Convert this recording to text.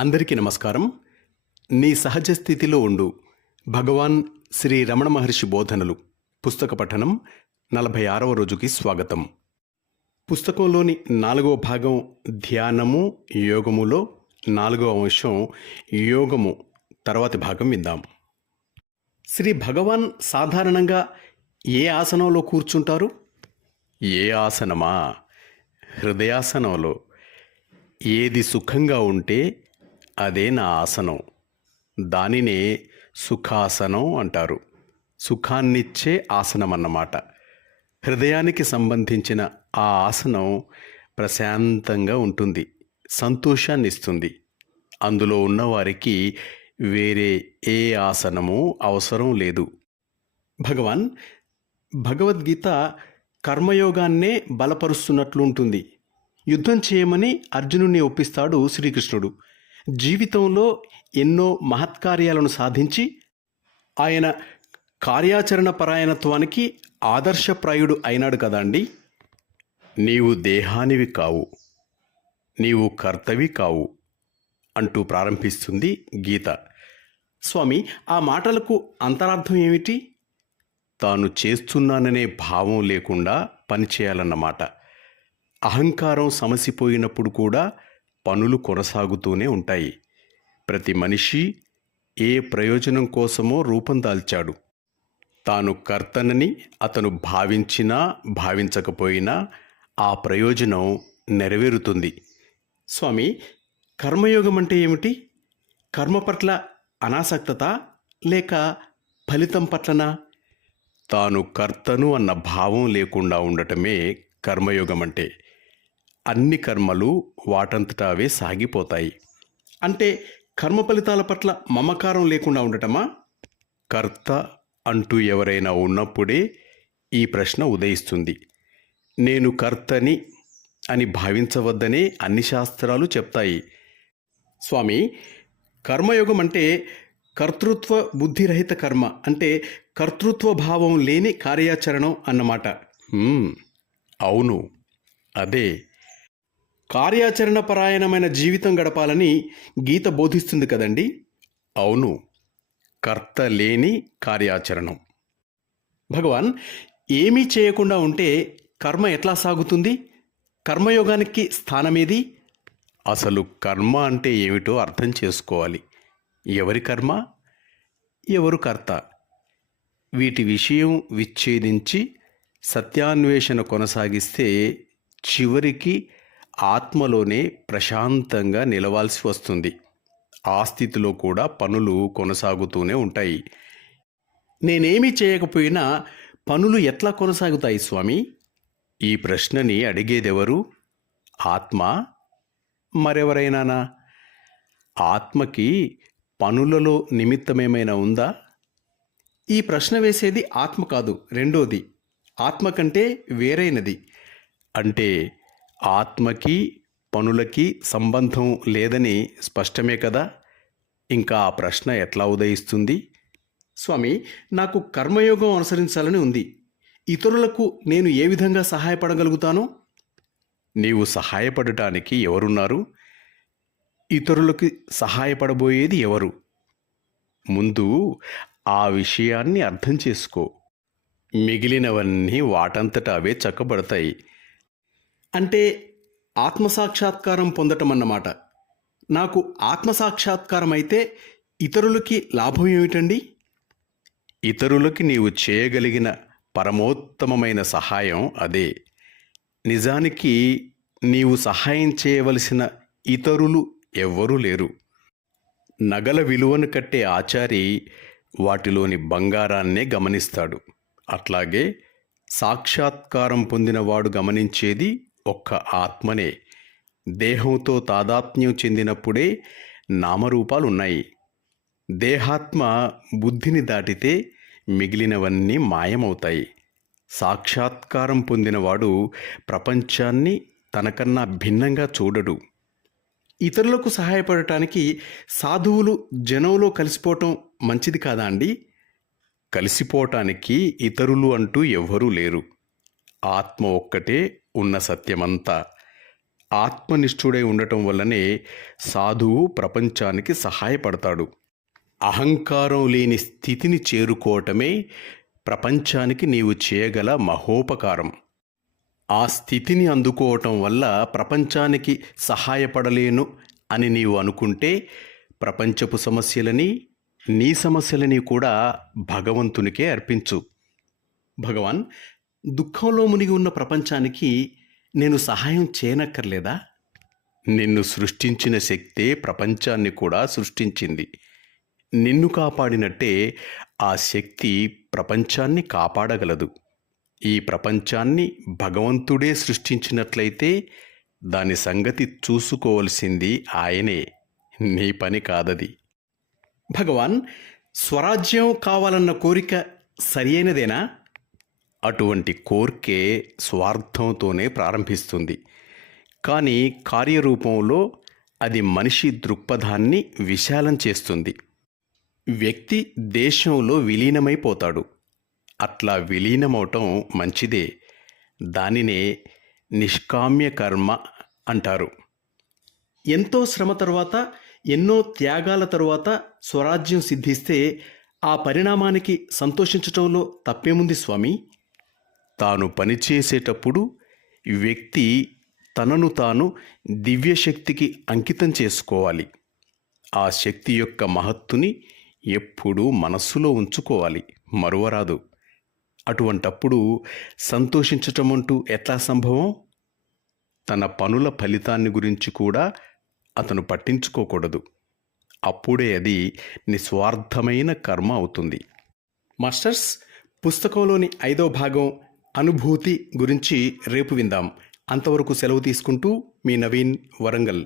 అందరికీ నమస్కారం. నీ సహజ స్థితిలో ఉండు. భగవాన్ శ్రీ రమణ మహర్షి బోధనలు. పుస్తక పఠనం నలభై ఆరవ రోజుకి స్వాగతం. పుస్తకంలోని నాలుగవ భాగం ధ్యానము యోగములో నాలుగవ అంశం యోగము. తర్వాతి భాగం విందాం. శ్రీ భగవాన్ సాధారణంగా ఏ ఆసనంలో కూర్చుంటారు? ఏ ఆసనమా? హృదయాసనంలో. ఏది సుఖంగా ఉంటే అదే నా ఆసనం. దానినే సుఖాసనం అంటారు. సుఖాన్నిచ్చే ఆసనం అన్నమాట హృదయానికి సంబంధించిన ఆ ఆసనం ప్రశాంతంగా ఉంటుంది సంతోషాన్ని ఇస్తుంది అందులో ఉన్నవారికి వేరే ఏ ఆసనము అవసరం లేదు. భగవాన్ భగవద్గీత కర్మయోగాన్నే బలపరుస్తున్నట్లు ఉంటుంది యుద్ధం చేయమని అర్జునుడిని ఒప్పిస్తాడు శ్రీకృష్ణుడు. జీవితంలో ఎన్నో మహత్కార్యాలను సాధించి ఆయన కార్యాచరణ పరాయణత్వానికి ఆదర్శప్రాయుడు అయినాడు కదండి నీవు దేహానివి కావు నీవు కర్తవి కావు అంటూ ప్రారంభిస్తుంది గీత. స్వామి ఆ మాటలకు అంతరార్థం ఏమిటి? తాను చేస్తున్నాననే భావం లేకుండా పనిచేయాలన్నమాట. అహంకారం సమసిపోయినప్పుడు కూడా పనులు కొనసాగుతూనే ఉంటాయి. ప్రతి మనిషి ఏ ప్రయోజనం కోసమో రూపం దాల్చాడు. తాను కర్తనని అతను భావించినా భావించకపోయినా ఆ ప్రయోజనం నెరవేరుతుంది. స్వామి కర్మయోగం అంటే ఏమిటి? కర్మ పట్ల అనాసక్తత లేక ఫలితం పట్లనా? తాను కర్తను అన్న భావం లేకుండా ఉండటమే కర్మయోగం అంటే. అన్ని కర్మలు వాటంతట అవే సాగిపోతాయి. అంటే కర్మ ఫలితాల పట్ల మమకారం లేకుండా ఉండటమా? కర్త అంటూ ఎవరైనా ఉన్నప్పుడే ఈ ప్రశ్న ఉదయిస్తుంది. నేను కర్తని అని భావించవద్దనే అన్ని శాస్త్రాలు చెప్తాయి. స్వామి కర్మయోగం అంటే కర్తృత్వ బుద్ధిరహిత కర్మ అంటే కర్తృత్వ భావం లేని కార్యాచరణం అన్నమాట. అవును. అదే. కార్యాచరణ పరాయణమైన జీవితం గడపాలని గీత బోధిస్తుంది కదండి? అవును. కర్త లేని కార్యాచరణం. భగవాన్ ఏమీ చేయకుండా ఉంటే కర్మ ఎట్లా సాగుతుంది? కర్మయోగానికి స్థానమేది? అసలు కర్మ అంటే ఏమిటో అర్థం చేసుకోవాలి. ఎవరి కర్మ? ఎవరు కర్త? వీటి విషయం విచ్ఛేదించి సత్యాన్వేషణ కొనసాగిస్తే చివరికి ఆత్మలోనే ప్రశాంతంగా నిలవాల్సి వస్తుంది. ఆ స్థితిలో కూడా పనులు కొనసాగుతూనే ఉంటాయి. నేనేమీ చేయకపోయినా పనులు ఎట్లా కొనసాగుతాయి స్వామి? ఈ ప్రశ్నని అడిగేదెవరు? ఆత్మ? మరెవరైనానా? ఆత్మకి పనులలో నిమిత్తమేమైనా ఉందా? ఈ ప్రశ్న వేసేది ఆత్మ కాదు రెండోది. ఆత్మ కంటే వేరైనది. అంటే ఆత్మకి పనులకి సంబంధం లేదని స్పష్టమే కదా? ఇంకా ఆ ప్రశ్న ఎట్లా ఉదయిస్తుంది? స్వామి నాకు కర్మయోగం అనుసరించాలని ఉంది. ఇతరులకు నేను ఏ విధంగా సహాయపడగలుగుతాను? నీవు సహాయపడటానికి ఎవరున్నారు? ఇతరులకి సహాయపడబోయేది ఎవరు? ముందు ఆ విషయాన్ని అర్థం చేసుకో. మిగిలినవన్నీ వాటంతట అవే చక్కబడతాయి. అంటే ఆత్మసాక్షాత్కారం పొందటం అన్నమాట నాకు ఆత్మసాక్షాత్కారం అయితే ఇతరులకి లాభం ఏమిటండి ఇతరులకి నీవు చేయగలిగిన పరమోత్తమమైన సహాయం అదే. నిజానికి నీవు సహాయం చేయవలసిన ఇతరులు ఎవ్వరూ లేరు. నగల విలువను కట్టే ఆచారి వాటిలోని బంగారాన్నే గమనిస్తాడు. అట్లాగే సాక్షాత్కారం పొందినవాడు గమనించేది ఒక్క ఆత్మనే. దేహంతో తాదాత్మ్యం చెందినప్పుడే నామరూపాలున్నాయి. దేహాత్మ బుద్ధిని దాటితే మిగిలినవన్నీ మాయమవుతాయి. సాక్షాత్కారం పొందినవాడు ప్రపంచాన్ని తనకన్నా భిన్నంగా చూడడు. ఇతరులకు సహాయపడటానికి సాధువులు జనంలో కలిసిపోవటం మంచిది కాదా అండి? కలిసిపోవటానికి ఇతరులు అంటూ ఎవ్వరూ లేరు. ఆత్మ ఒక్కటే ఉన్న సత్యమంతా. ఆత్మనిష్ఠుడై ఉండటం వల్లనే సాధువు ప్రపంచానికి సహాయపడతాడు. అహంకారం లేని స్థితిని చేరుకోవటమే ప్రపంచానికి నీవు చేయగల మహోపకారం. ఆ స్థితిని అందుకోవటం వల్ల ప్రపంచానికి సహాయపడలేను అని నీవు అనుకుంటే ప్రపంచపు సమస్యలని నీ సమస్యలని కూడా భగవంతునికే అర్పించు. భగవాన్ దుఃఖంలో మునిగి ఉన్న ప్రపంచానికి నేను సహాయం చేయనక్కర్లేదా? నిన్ను సృష్టించిన శక్తే ప్రపంచాన్ని కూడా సృష్టించింది. నిన్ను కాపాడినట్టే ఆ శక్తి ప్రపంచాన్ని కాపాడగలదు. ఈ ప్రపంచాన్ని భగవంతుడే సృష్టించినట్లయితే దాని సంగతి చూసుకోవలసింది ఆయనే. నీ పని కాదది. భగవాన్ స్వరాజ్యం కావాలన్న కోరిక సరియైనదేనా అటువంటి కోర్కే స్వార్థంతోనే ప్రారంభిస్తుంది. కానీ కార్యరూపంలో అది మనిషి దృక్పథాన్ని విశాలం చేస్తుంది. వ్యక్తి దేశంలో విలీనమైపోతాడు. అట్లా విలీనమవటం మంచిదే. దానినే నిష్కామ్య కర్మ అంటారు. ఎంతో శ్రమ తరువాత ఎన్నో త్యాగాల తరువాత స్వరాజ్యం సిద్ధిస్తే ఆ పరిణామానికి సంతోషించటంలో తప్పేముంది స్వామి? తాను పనిచేసేటప్పుడు వ్యక్తి తనను తాను దివ్యశక్తికి అంకితం చేసుకోవాలి. ఆ శక్తి యొక్క మహత్తుని ఎప్పుడూ మనస్సులో ఉంచుకోవాలి. మరువరాదు. అటువంటప్పుడు సంతోషించటం అంటూ ఎట్లా సంభవం? తన పనుల ఫలితాన్ని గురించి కూడా అతను పట్టించుకోకూడదు. అప్పుడే అది నిస్వార్థమైన కర్మ అవుతుంది. మాస్టర్స్ పుస్తకంలోని ఐదో భాగం అనుభూతి గురించి రేపు విందాం. అంతవరకు సెలవు తీసుకుంటూ మీ నవీన్ వరంగల్.